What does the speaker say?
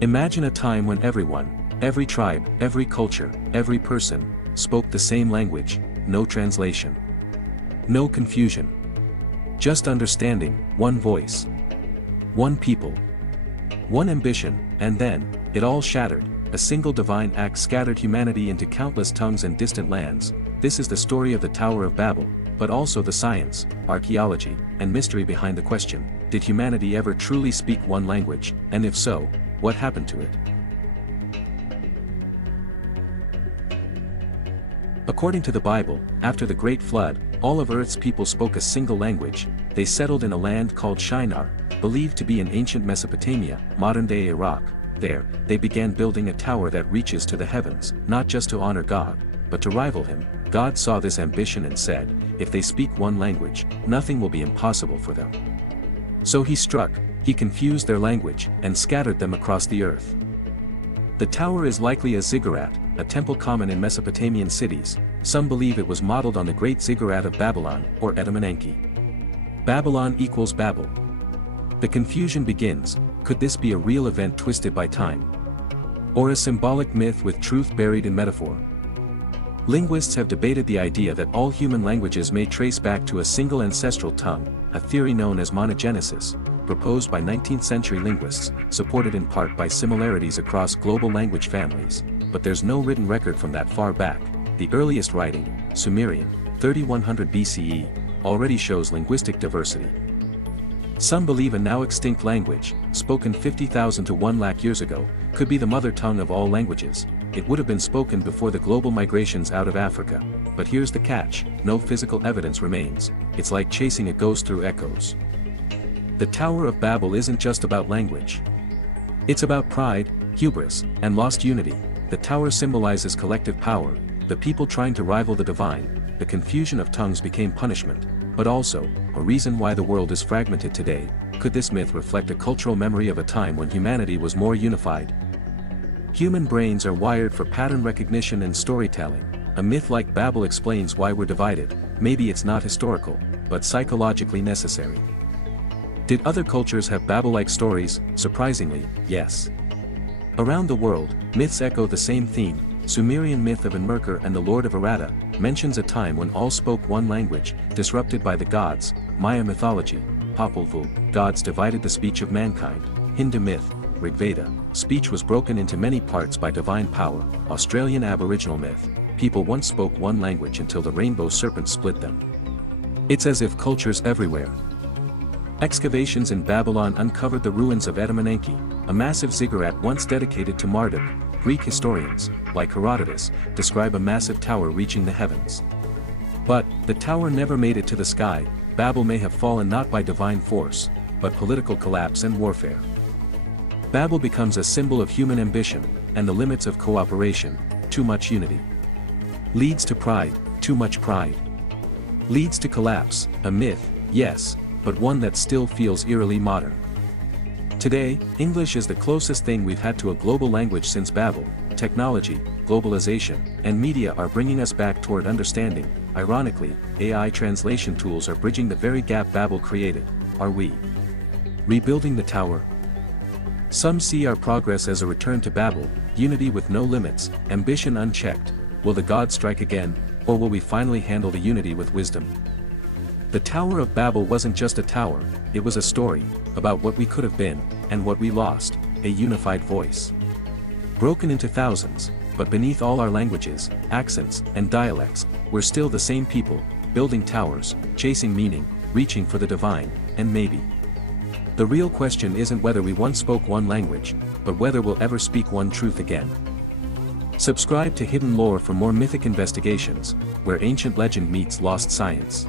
Imagine a time when everyone, every tribe, every culture, every person, spoke the same language, no translation. No confusion. Just understanding, one voice. One people. One ambition, and then, it all shattered, a single divine act scattered humanity into countless tongues and distant lands. This is the story of the Tower of Babel, but also the science, archaeology, and mystery behind the question, did humanity ever truly speak one language, and if so, what happened to it? According to the Bible, after the Great Flood, all of Earth's people spoke a single language. They settled in a land called Shinar, believed to be in ancient Mesopotamia, modern-day Iraq. There, they began building a tower that reaches to the heavens, not just to honor God, but to rival him. God saw this ambition and said, if they speak one language, nothing will be impossible for them. So he struck, he confused their language, and scattered them across the earth. The tower is likely a ziggurat, a temple common in Mesopotamian cities. Some believe it was modeled on the Great Ziggurat of Babylon, or Enki. Babylon equals Babel. The confusion begins. Could this be a real event twisted by time? Or a symbolic myth with truth buried in metaphor? Linguists have debated the idea that all human languages may trace back to a single ancestral tongue, a theory known as monogenesis, proposed by 19th-century linguists, supported in part by similarities across global language families, but there's no written record from that far back. The earliest writing, Sumerian, 3100 BCE, already shows linguistic diversity. Some believe a now extinct language, spoken 50,000 to 1 lakh years ago, could be the mother tongue of all languages. It would have been spoken before the global migrations out of Africa. But here's the catch, no physical evidence remains. It's like chasing a ghost through echoes. The Tower of Babel isn't just about language. It's about pride, hubris, and lost unity. The tower symbolizes collective power, the people trying to rival the divine. The confusion of tongues became punishment, but also, a reason why the world is fragmented today. Could this myth reflect a cultural memory of a time when humanity was more unified? Human brains are wired for pattern recognition and storytelling. A myth like Babel explains why we're divided. Maybe it's not historical, but psychologically necessary. Did other cultures have Babel-like stories? Surprisingly, yes. Around the world, myths echo the same theme. Sumerian myth of Enmerkar and the Lord of Aratta mentions a time when all spoke one language, disrupted by the gods. Maya mythology, Popol Vuh, gods divided the speech of mankind. Hindu myth, Rigveda, speech was broken into many parts by divine power. Australian Aboriginal myth, people once spoke one language until the rainbow serpent split them. It's as if cultures everywhere. Excavations in Babylon uncovered the ruins of Enki, a massive ziggurat once dedicated to Marduk. Greek historians, like Herodotus, describe a massive tower reaching the heavens. But, the tower never made it to the sky. Babel may have fallen not by divine force, but political collapse and warfare. Babel becomes a symbol of human ambition, and the limits of cooperation. Too much unity leads to pride, too much pride leads to collapse. A myth, yes, but one that still feels eerily modern. Today, English is the closest thing we've had to a global language since Babel. Technology, globalization, and media are bringing us back toward understanding. Ironically, AI translation tools are bridging the very gap Babel created. Are we rebuilding the tower? Some see our progress as a return to Babel, unity with no limits, ambition unchecked. Will the gods strike again, or will we finally handle the unity with wisdom? The Tower of Babel wasn't just a tower, it was a story, about what we could have been, and what we lost, a unified voice. Broken into thousands, but beneath all our languages, accents, and dialects, we're still the same people, building towers, chasing meaning, reaching for the divine, and maybe. The real question isn't whether we once spoke one language, but whether we'll ever speak one truth again. Subscribe to Hidden Lore for more mythic investigations, where ancient legend meets lost science.